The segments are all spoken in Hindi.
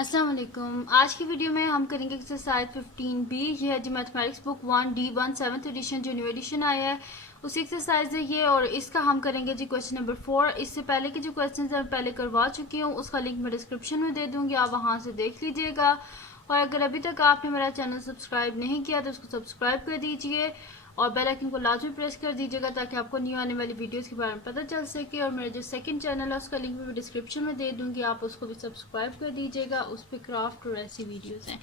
अस्सलाम वालेकुम। आज की वीडियो में हम करेंगे एक्सरसाइज 15B। ये है जी mathematics book 1D1 7th edition जो न्यू एडिशन आया है उसी एक्सरसाइज है ये, और इसका हम करेंगे जी क्वेश्चन नंबर 4। इससे पहले के जो क्वेश्चन मैं पहले करवा चुकी हूँ उसका लिंक मैं डिस्क्रिप्शन में दे दूँगी, आप वहाँ से देख लीजिएगा। और अगर अभी तक आपने मेरा चैनल सब्सक्राइब नहीं किया तो उसको सब्सक्राइब कर दीजिए और बेल आइकन को लाजमी प्रेस कर दीजिएगा ताकि आपको न्यू आने वाली वीडियोस के बारे में पता चल सके। और मेरा जो सेकंड चैनल है उसका लिंक भी डिस्क्रिप्शन में दे दूंगी, आप उसको भी सब्सक्राइब कर दीजिएगा। उस पर क्राफ्ट और ऐसी वीडियोस हैं।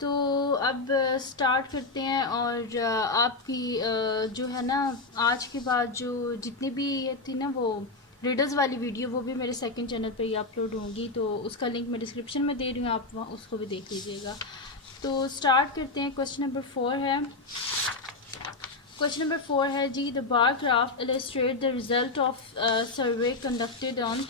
तो अब स्टार्ट करते हैं। और आपकी जो है ना आज के बाद जो जितनी भी ये थी ना वो रीडर्स वाली वीडियो वो भी मेरे सेकंड चैनल पे ही अपलोड होंगी, तो उसका लिंक मैं डिस्क्रिप्शन में दे रही हूँ, आप वहाँ उसको भी देख लीजिएगा। तो स्टार्ट करते हैं। क्वेश्चन नंबर 4 है। क्वेश्चन नंबर 4 है जी, the bar graph illustrate the result of survey conducted on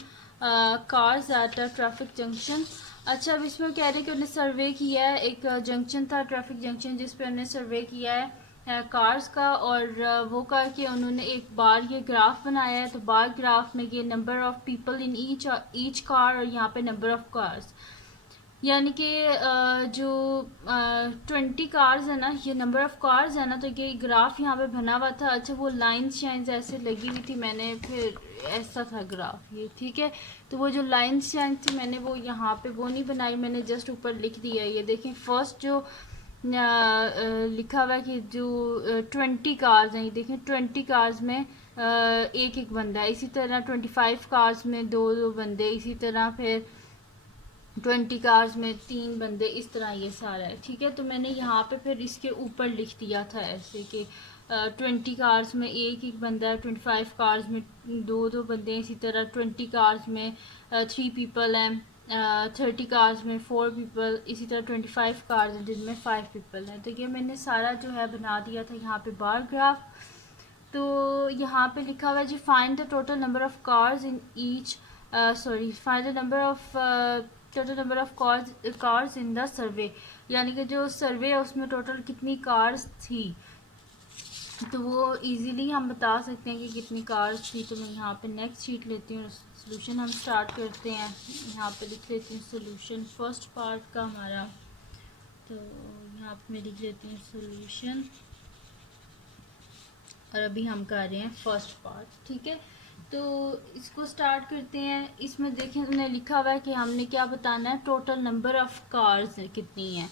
cars at a traffic junction. अच्छा, अब इसमें कह रहे हैं कि उन्हें सर्वे किया है, एक जंक्शन था ट्रैफिक जंक्शन जिस पे उन्हें सर्वे किया है कार्स का, और वो करके उन्होंने एक बार ये ग्राफ बनाया है। तो बार ग्राफ में ये number of people in each car और यहाँ पे नंबर ऑफ कार्स, यानी कि जो 20 कार्स है ना, ये नंबर ऑफ़ कार्स है ना, तो ये ग्राफ यहाँ पे बना हुआ था। अच्छा, वो लाइंस शाइंस ऐसे लगी हुई थी, मैंने फिर ऐसा था ग्राफ ये, ठीक है। तो वो जो लाइंस शाइंस थी मैंने वो यहाँ पे वो नहीं बनाई, मैंने जस्ट ऊपर लिख दिया। ये देखें फर्स्ट जो लिखा हुआ है कि जो 20 कार्स हैं, ये देखें 20 कार्स में एक एक बंदा है। इसी तरह 25 कार्स में दो दो बंदे, इसी तरह फिर 20 कार्स में 3 बंदे, इस तरह ये सारा है, ठीक है। तो मैंने यहाँ पे फिर इसके ऊपर लिख दिया था ऐसे कि 20 कार्स में एक एक बंदा है, 25 कार्स में दो दो बंदे हैं, इसी तरह 20 कार्स में 3 पीपल हैं, 30 कार्स में 4 पीपल, इसी तरह 25 कार्स हैं जिनमें 5 पीपल हैं। तो ये मैंने सारा जो है बना दिया था यहाँ पे बार ग्राफ। तो यहाँ पे लिखा हुआ है जी, find the total number of cars in each find the number of total number of cars in the survey, यानी कि जो सर्वे है उसमें टोटल कितनी कार्स थी। तो वो इजीली हम बता सकते हैं कि कितनी कार्स थी। तो मैं यहाँ पे नेक्स्ट शीट लेती हूँ, सोल्यूशन हम स्टार्ट करते हैं। यहाँ पे लिख लेती हूँ सोल्यूशन फर्स्ट पार्ट का हमारा। तो यहाँ पे मैं लिख लेती हूँ सोल्यूशन, और अभी हम कर रहे हैं फर्स्ट पार्ट, ठीक है। तो इसको स्टार्ट करते हैं। इसमें देखें उन्हें लिखा हुआ है कि हमने क्या बताना है, टोटल नंबर ऑफ़ कार्स कितनी है।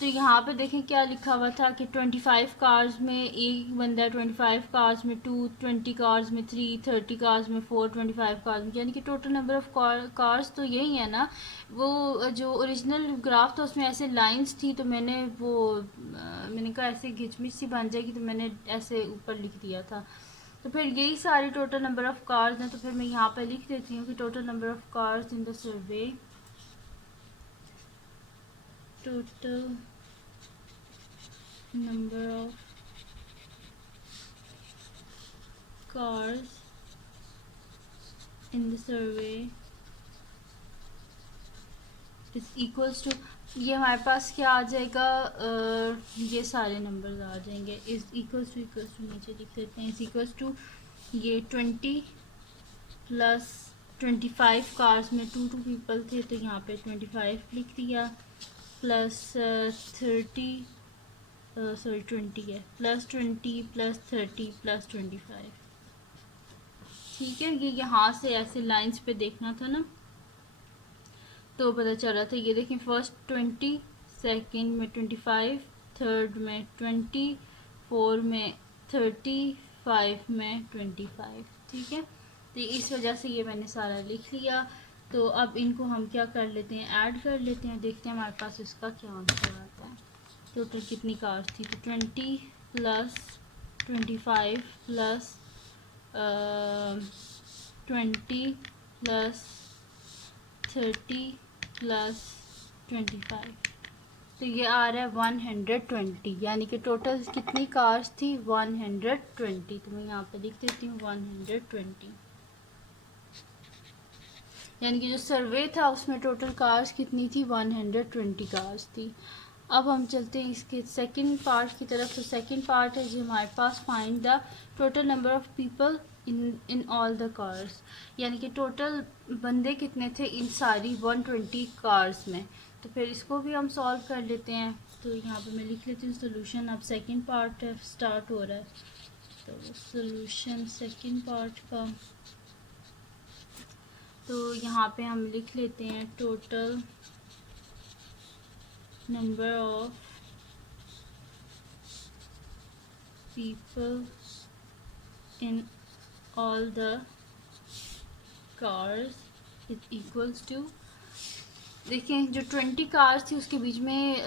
तो यहाँ पे देखें क्या लिखा हुआ था कि 25 कार्स में एक बंदा है, 25 कार्स में 2, 20 कार्स में 3, 30 कार्स में 4, 25 कार्स में, यानी कि टोटल नंबर ऑफ़ कार्स तो यही है ना। वो जो ओरिजिनल ग्राफ था उसमें ऐसे लाइंस थी, तो मैंने वो मैंने कहा ऐसे घिचमिच सी बन जाएगी, तो मैंने ऐसे ऊपर लिख दिया था। तो फिर यही सारी टोटल नंबर ऑफ़ कार्स हैं। तो फिर मैं यहाँ पे लिख देती हूँ कि total number of cars in the survey, total number of cars in the survey is equals to, ये हमारे पास क्या आ जाएगा, ये सारे नंबर्स आ जाएंगे। इज इक्वल्स टू नीचे लिख देते हैं, इज इक्वल्स टू ये 20 प्लस 25 कार्स में 2 पीपल थे, तो यहाँ पे 25 लिख दिया, प्लस 30 20 है, प्लस 20 प्लस 30 प्लस 25, ठीक है। ये यहाँ से ऐसे लाइंस पे देखना था ना, तो पता चल रहा था। ये देखें फर्स्ट 20, सेकंड में 25, थर्ड में 20, 4 में 30, 5 में 25, ठीक है। तो इस वजह से ये मैंने सारा लिख लिया। तो अब इनको हम क्या कर लेते हैं, ऐड कर लेते हैं, देखते हैं हमारे पास इसका क्या आंसर आता है। टोटल कितनी कार्स थी, तो 20 प्लस 25 प्लस 20 प्लस 30 प्लस 25, तो ये आ रहा है 120, यानी कि टोटल कितनी कार्स थी 120। तो मैं यहाँ पे लिख देती हूँ 120, यानी कि जो सर्वे था उसमें टोटल कार्स कितनी थी 120 कार्स थी। अब हम चलते हैं इसके सेकंड पार्ट की तरफ। तो सेकंड पार्ट है जो हमारे पास, find the total number of people in all the cars, यानी कि टोटल बंदे कितने थे इन सारी 120 कार्स में। तो फिर इसको भी हम सॉल्व कर लेते हैं। तो यहाँ पे मैं लिख लेती हूँ सोल्यूशन। अब सेकंड पार्ट स्टार्ट हो रहा है, तो सोल्यूशन सेकंड पार्ट का, तो यहाँ पे हम लिख लेते हैं total number of people in all the cars is equals to, देखिए जो 20 कार्स थी उसके बीच में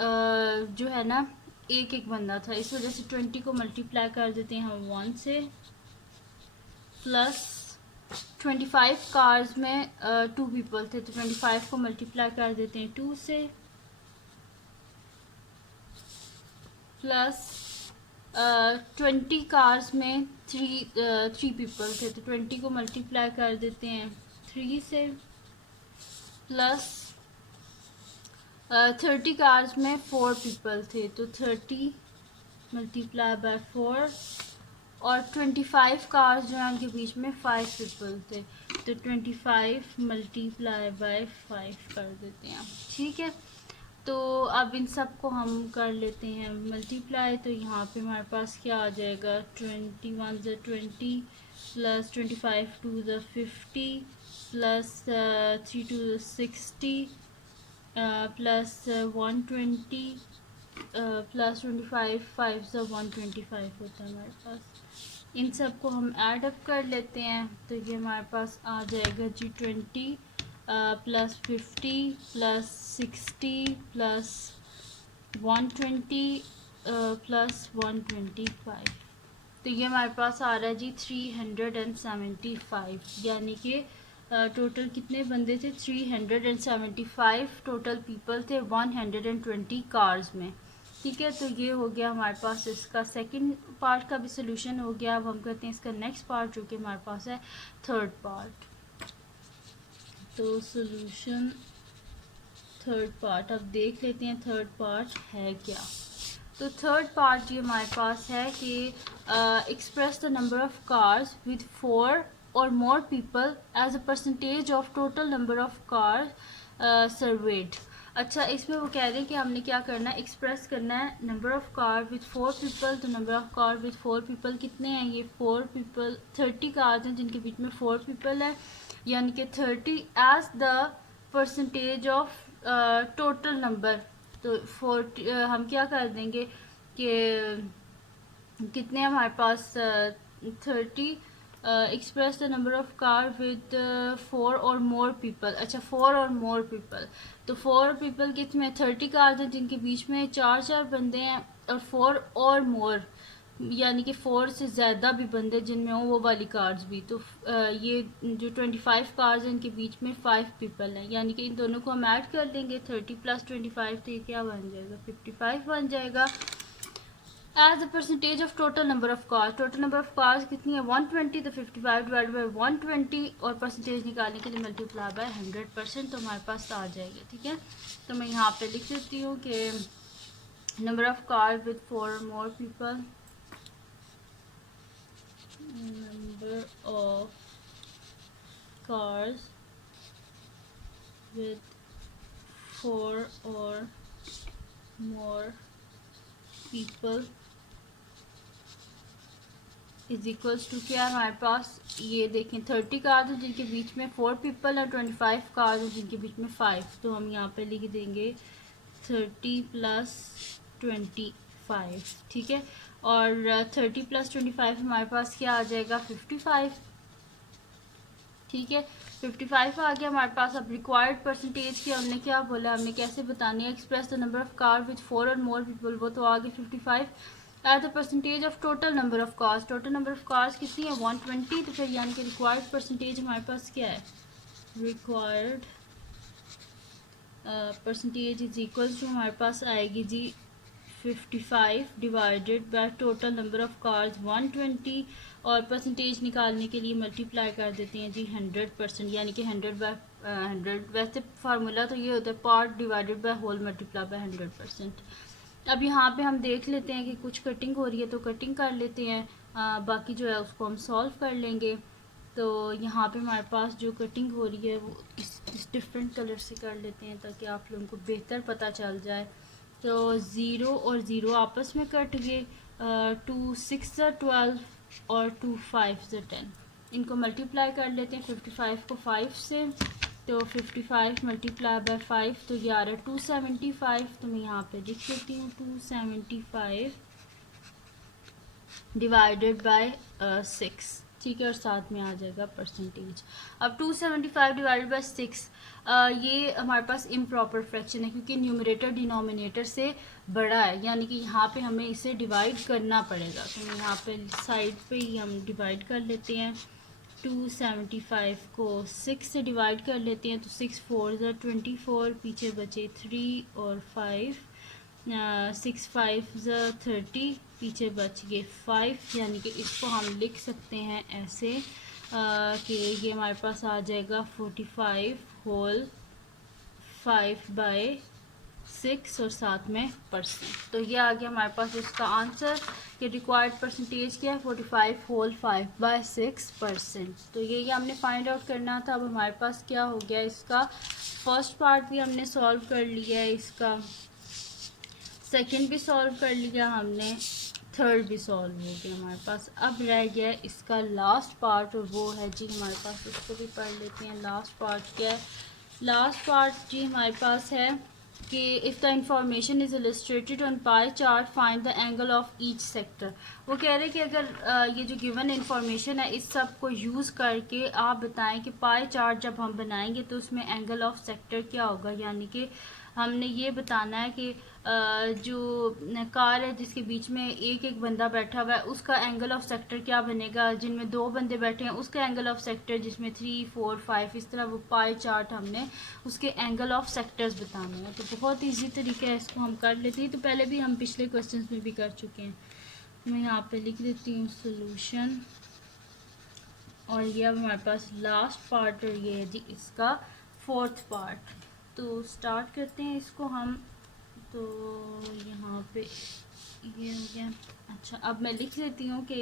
जो है ना एक एक बंदा था, इस वजह से 20 को मल्टीप्लाई कर देते हैं हम 1 से, प्लस 25 कार्स में 2 पीपल थे, तो 25 को मल्टीप्लाई कर देते हैं 2 से, प्लस 20 कार्स में 3 पीपल थे, तो 20 को मल्टीप्लाई कर देते हैं 3 से, प्लस 30 कार्स में 4 पीपल थे, तो 30 मल्टीप्लाई बाय 4, और 25 कार्स जो हैं उनके बीच में 5 पीपल थे, तो 25 मल्टीप्लाई बाय 5 कर देते हैं। ठीक है, तो अब इन सब को हम कर लेते हैं मल्टीप्लाई। तो यहाँ पे हमारे पास क्या आ जाएगा, 21 ज़ 20 प्लस 25 2 ज़ 50 प्लस 3 2 ज़ 60 प्लस 120 प्लस 25 5 ज़ 125 होता है हमारे पास। इन सब को हम ऐड अप कर लेते हैं, तो ये हमारे पास आ जाएगा जी 20 प्लस 50 प्लस 60 प्लस 120 प्लस 125, तो ये हमारे पास आ रहा है जी 375, यानी कि टोटल कितने बंदे थे, 375 टोटल पीपल थे 120 कार्स में। ठीक है, तो ये हो गया हमारे पास इसका सेकंड पार्ट का भी सोल्यूशन हो गया। अब हम करते हैं इसका नेक्स्ट पार्ट जो कि हमारे पास है थर्ड पार्ट। तो सोल्यूशन थर्ड पार्ट, अब देख लेते हैं थर्ड पार्ट है क्या। तो थर्ड पार्ट ये हमारे पास है कि express the number of cars with 4 or more people as a percentage of total number of cars served. अच्छा, इसमें वो कह रहे हैं कि हमने क्या करना है, एक्सप्रेस करना है number of car with 4 people. तो number of car with 4 people कितने हैं, ये 4 पीपल 30 कार्स हैं जिनके बीच में 4 पीपल है, यानी कि 30 as the percentage of total number. तो 40 हम क्या कर देंगे कि कितने हमारे पास 30 express the number of car with 4 or more people. अच्छा, 4 और मोर पीपल, तो 4 पीपल कितने 30 कार्स हैं जिनके बीच में 4 बंदे हैं, और 4 और मोर यानी कि 4 से ज़्यादा भी बंदे जिनमें हो वो वाली कार्स भी। तो ये जो 25 कार्स हैं इनके बीच में 5 पीपल हैं, यानी कि इन दोनों को हम ऐड कर देंगे 30 प्लस 25, तो ये क्या बन जाएगा 55 बन जाएगा। As the percentage of total number of cars, total number of cars कितनी है 120, तो 55 डिवाइड बाई 120, और परसेंटेज निकालने के लिए मल्टीप्लाई बाय 100%, तो हमारे पास आ जाएगा। ठीक है, तो मैं यहाँ पे लिख देती हूँ कि number of car with 4 more people, number of cars with 4 or more people is equals to क्या हमारे पास, ये देखें 30 कार्स हैं जिनके बीच में 4 पीपल और 25 कार्स हैं जिनके बीच में 5, तो हम यहाँ पे लिख देंगे 30 प्लस 25। ठीक है, और 30 प्लस 25 हमारे पास क्या आ जाएगा 55। ठीक है, 55 आ गया हमारे पास। अब रिक्वायर्ड परसेंटेज की हमने क्या बोला, हमने कैसे बतानी है, express the number of car with 4 or more people, वो तो आ गए 55 at the percentage of total number of cars. Total number of cars कितनी है 120, तो फिर यानी कि रिक्वायर्ड परसेंटेज हमारे पास क्या है, required percentage is equal to हमारे पास आएगी जी 55 divided by total number of cars 120, और परसेंटेज निकालने के लिए मल्टीप्लाई कर देते हैं जी 100%, यानी कि 100 बाय 100। वैसे फार्मूला तो ये होता है part divided by whole multiply by 100%। अब यहाँ पे हम देख लेते हैं कि कुछ कटिंग हो रही है, तो कटिंग कर लेते हैं। बाकी जो है उसको हम सॉल्व कर लेंगे। तो यहाँ पे हमारे पास जो कटिंग हो रही है वो इस डिफरेंट कलर से कर लेते हैं ताकि आप लोगों को बेहतर पता चल जाए। तो 0 और 0 आपस में कट गए, 2 6 ज़ा 12 और 2 5 ज़ा 10। इनको मल्टीप्लाई कर लेते हैं 55 को 5 से, तो 55 मल्टीप्लाई बाय 5 तो ये आ रहा है 275। तो मैं यहाँ पे लिख देती हूँ 275 डिवाइडेड बाय 6, ठीक है, और साथ में आ जाएगा परसेंटेज। अब 275 डिवाइडेड बाय 6, ये हमारे पास इम्प्रॉपर फ्रैक्शन है क्योंकि न्यूमरेटर डिनोमिनेटर से बड़ा है, यानी कि यहाँ पे हमें इसे डिवाइड करना पड़ेगा। तो यहाँ पे साइड पे ही हम डिवाइड कर लेते हैं। 275 को 6 से डिवाइड कर लेते हैं, तो 6 4 ज़ा 24, पीछे बचे 3 और 5, 6 5 ज़ा 30, पीछे बच गए 5, यानी कि इसको हम लिख सकते हैं ऐसे कि ये हमारे पास आ जाएगा 45 होल 5 बाय 6 और साथ में परसेंट। तो ये आ गया हमारे पास इसका आंसर कि रिक्वायर्ड परसेंटेज क्या है 45 होल 5 बाय 6%। तो ये हमने फाइंड आउट करना था। अब हमारे पास क्या हो गया, इसका फर्स्ट पार्ट भी हमने सॉल्व कर लिया है, इसका सेकंड भी सॉल्व कर लिया हमने, थर्ड भी सॉल्व हो गया हमारे पास। अब रह गया इसका लास्ट पार्ट और वो है जी हमारे पास, उसको भी पढ़ लेते हैं। लास्ट पार्ट क्या है, लास्ट पार्ट जी हमारे पास है कि if the information is illustrated on pie chart find the angle of each sector. वो कह रहे हैं कि अगर ये जो गिवन इंफॉर्मेशन है इस सब को यूज़ करके आप बताएं कि पाई चार्ट जब हम बनाएंगे तो उसमें एंगल ऑफ सेक्टर क्या होगा। यानी कि हमने ये बताना है कि जो कार है जिसके बीच में एक एक बंदा बैठा हुआ है उसका एंगल ऑफ सेक्टर क्या बनेगा, जिनमें 2 बंदे बैठे हैं उसका एंगल ऑफ सेक्टर, जिसमें 3 4 5, इस तरह वो पाई चार्ट हमने उसके एंगल ऑफ सेक्टर्स बताने हैं। तो बहुत ईजी तरीका है, इसको हम कर लेते हैं। तो पहले भी हम पिछले क्वेश्चन में भी कर चुके हैं। मैं यहाँ पे लिख देती हूँ सोल्यूशन, और ये अब हमारे पास लास्ट पार्ट और ये है जी इसका फोर्थ पार्ट। तो स्टार्ट करते हैं इसको हम। तो यहाँ पे ये हो गया। अच्छा, अब मैं लिख देती हूँ कि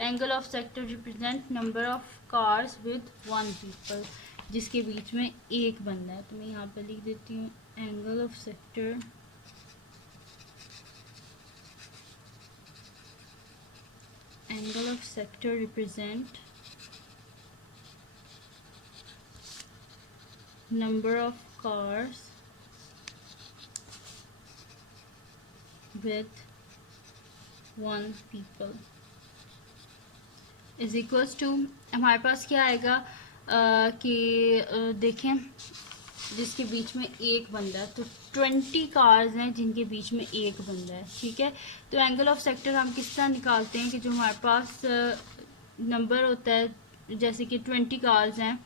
angle of sector represent number of cars with 1 people, जिसके बीच में एक बंदा है। तो मैं यहाँ पे लिख देती हूँ angle of sector represent number of cars with 1 people is equals to, हमारे पास क्या आएगा कि देखें जिसके बीच में एक बंदा है, तो 20 कार्स हैं जिनके बीच में एक बंदा है, ठीक है। तो एंगल ऑफ सेक्टर हम किस तरह निकालते हैं कि जो हमारे पास नंबर होता है, जैसे कि 20 कार्स हैं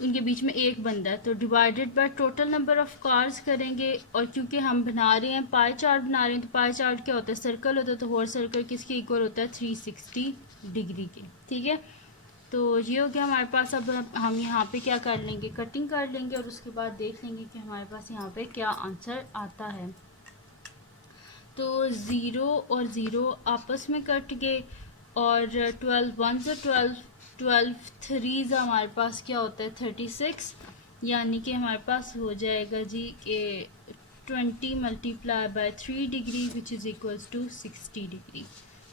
उनके बीच में एक बंदा है, तो divided by total number of cars करेंगे। और क्योंकि हम बना रहे हैं पाई चार्ट बना रहे हैं, तो पाई चार्ट क्या होता है, सर्कल होता है, तो होल सर्कल किसके इक्वल होता है 360 डिग्री के, ठीक है। तो ये हो गया हमारे पास। अब हम यहाँ पे क्या कर लेंगे, कटिंग कर लेंगे और उसके बाद देख लेंगे कि हमारे पास यहाँ पे क्या आंसर आता है। तो 0 और 0 आपस में कट गए, और 12 1 से 12 12 3 हमारे पास क्या होता है 36, यानी कि हमारे पास हो जाएगा जी कि 20 multiply by 3 degree which is equals to 60 degree,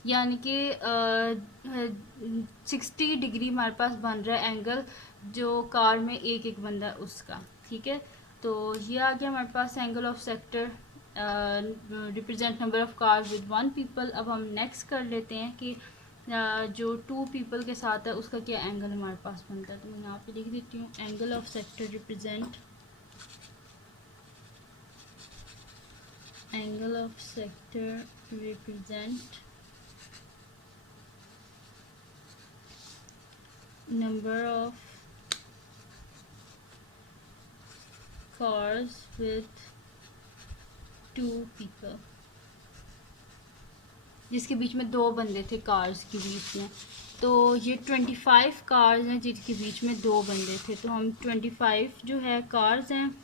यानी कि 60 डिग्री हमारे पास बन रहा है एंगल जो कार में एक एक बंदा उसका, ठीक है। तो ये आ गया हमारे पास angle of sector represent number of car with 1 people. अब हम नेक्स्ट कर लेते हैं कि जो 2 पीपल के साथ है उसका क्या एंगल हमारे पास बनता है। तो मैं यहाँ पे लिख देती हूँ angle of sector represent number of cars with 2 people, जिसके बीच में 2 बंदे थे कार्स के बीच में। तो ये 25 कार्स हैं जिसके बीच में 2 बंदे थे, तो हम 25 जो है कार्स हैं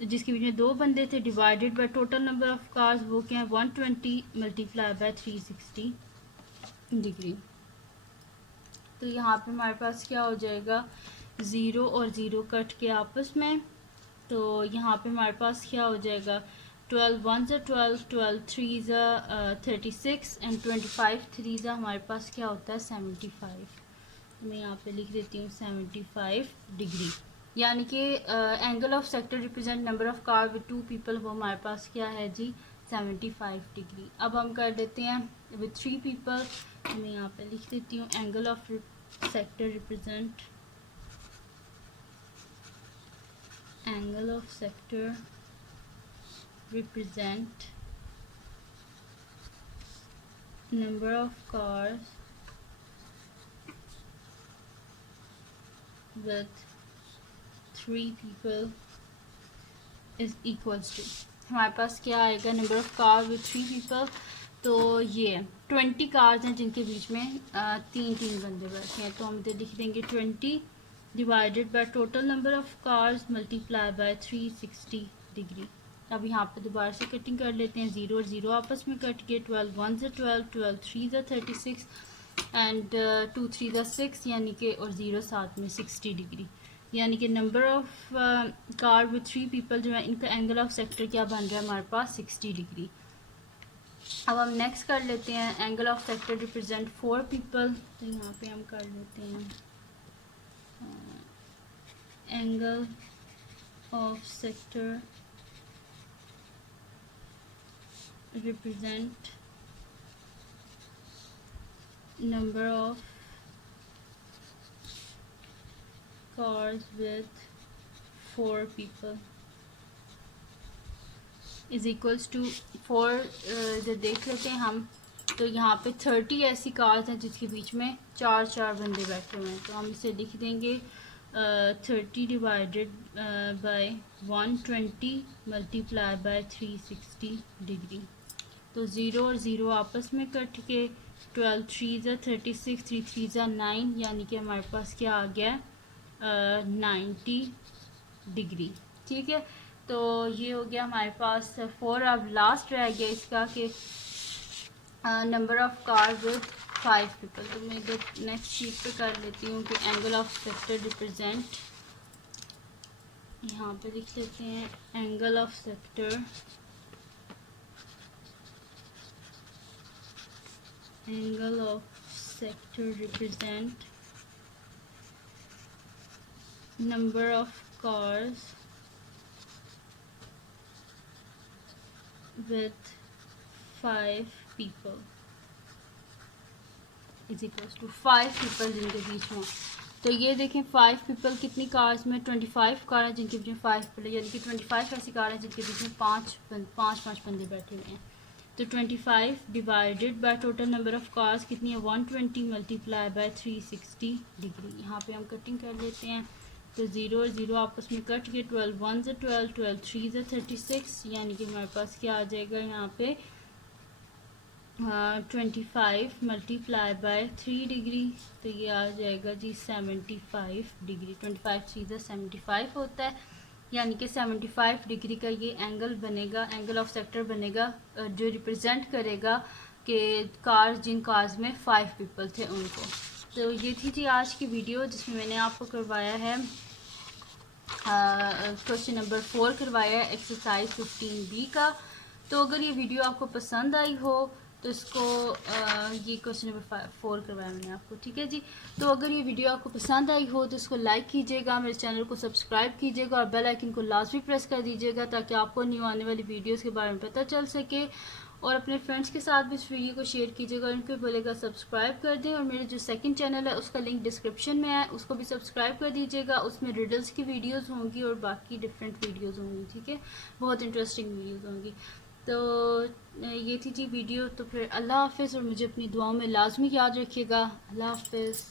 जिसके बीच में 2 बंदे थे divided by total number of cars, वो क्या है 120 मल्टीप्लाई बाय 360 डिग्री। तो यहाँ पे हमारे पास क्या हो जाएगा, 0 और 0 कट के आपस में, तो यहाँ पे हमारे पास क्या हो जाएगा, 12 1 12, 12 3 36 एंड 25 3 हमारे पास क्या होता है 75। मैं यहाँ पे लिख देती हूँ 75 डिग्री, यानी कि angle of sector represent number of car with 2 people, वो हमारे पास क्या है जी 75 डिग्री। अब हम कर देते हैं विद 3 पीपल, मैं यहाँ पे लिख देती हूँ angle of sector represent angle of sector represent number of cars with 3 people is equals to, हमारे पास क्या आएगा number of car with 3 people, तो ये 20 कार्स हैं जिनके बीच में 3 बंदे बैठे हैं, तो हम इधर लिख देंगे 20 divided by total number of cars multiply by 360 degree. अब यहाँ पे दोबारा से कटिंग कर लेते हैं, 0 और 0 आपस में कट गए, 12 1 12, 12 3 36 एंड 2 3 6, यानी कि और 0 साथ में 60 डिग्री, यानी कि number of car with 3 people जो है इनका एंगल ऑफ सेक्टर क्या बन रहा है हमारे पास 60 डिग्री। अब हम नेक्स्ट कर लेते हैं angle of sector represent 4 people, तो यहाँ पे हम कर लेते हैं angle of sector represent number of cars with 4 people is equals to 4, जो देख लेते हैं हम, तो यहाँ पे 30 ऐसी कार्स हैं जिसके बीच में 4 बंदे बैठे हुए हैं, तो हम इसे लिख देंगे 30 divided by 120 multiply by 360 degree, तो 0 और 0 आपस में कट के 12 3 36, 3 3 9, यानी कि हमारे पास क्या आ गया 90 डिग्री। ठीक है, तो ये हो गया हमारे पास 4। अब लास्ट रह गया इसका कि number of car with 5 people, तो मैं इधर नेक्स्ट शीट पे कर लेती हूँ कि एंगल ऑफ सेक्टर रिप्रेजेंट, यहाँ पे लिख लेते हैं angle of sector represent number of cars with 5 people is equals to 5 people जिनके बीच में, तो ये देखें 5 पीपल कितनी कार्स में 25 कार हैं जिनके बीच में 5 पीपल, यानी कि 25 ऐसी कार हैं जिनके बीच में 5 बंदे बैठे हुए हैं, तो 25 divided by total number of cars कितनी है 120 मल्टीप्लाई बाय 360 डिग्री। यहाँ पे हम कटिंग कर लेते हैं, तो 0 और 0 आपस में कट के 12 1 12, 12 3 36, यानी कि हमारे पास क्या आ जाएगा यहाँ पे 25 मल्टीप्लाई बाय 3 डिग्री, तो ये आ जाएगा जी 75 डिग्री। 25 3 75 होता है, यानी कि 75 डिग्री का ये एंगल बनेगा, एंगल ऑफ सेक्टर बनेगा जो रिप्रेजेंट करेगा कि कार्स जिन कार्स में 5 पीपल थे उनको। तो ये थी जी आज की वीडियो जिसमें मैंने आपको करवाया है क्वेश्चन नंबर 4 करवाया है एक्सरसाइज 15B का। तो अगर ये वीडियो आपको पसंद आई हो तो इसको ये क्वेश्चन नंबर 4 करवाया मैंने आपको, ठीक है जी। तो अगर ये वीडियो आपको पसंद आई हो तो इसको लाइक कीजिएगा, मेरे चैनल को सब्सक्राइब कीजिएगा और बेल आइकन को लाजमी प्रेस कर दीजिएगा ताकि आपको न्यू आने वाली वीडियोस के बारे में पता चल सके, और अपने फ्रेंड्स के साथ भी इस वीडियो को शेयर कीजिएगा, उनको बोलेगा सब्सक्राइब कर दें। और मेरे जो सेकंड चैनल है उसका लिंक डिस्क्रिप्शन में है, उसको भी सब्सक्राइब कर दीजिएगा, उसमें रिडल्स की वीडियोस होंगी और बाकी डिफरेंट वीडियोस होंगी, ठीक है, बहुत इंटरेस्टिंग वीडियोस होंगी। तो ये थी जी वीडियो, तो फिर अल्लाह हाफिज़, और मुझे अपनी दुआओं में लाजमी याद रखिएगा। अल्लाह हाफिज़।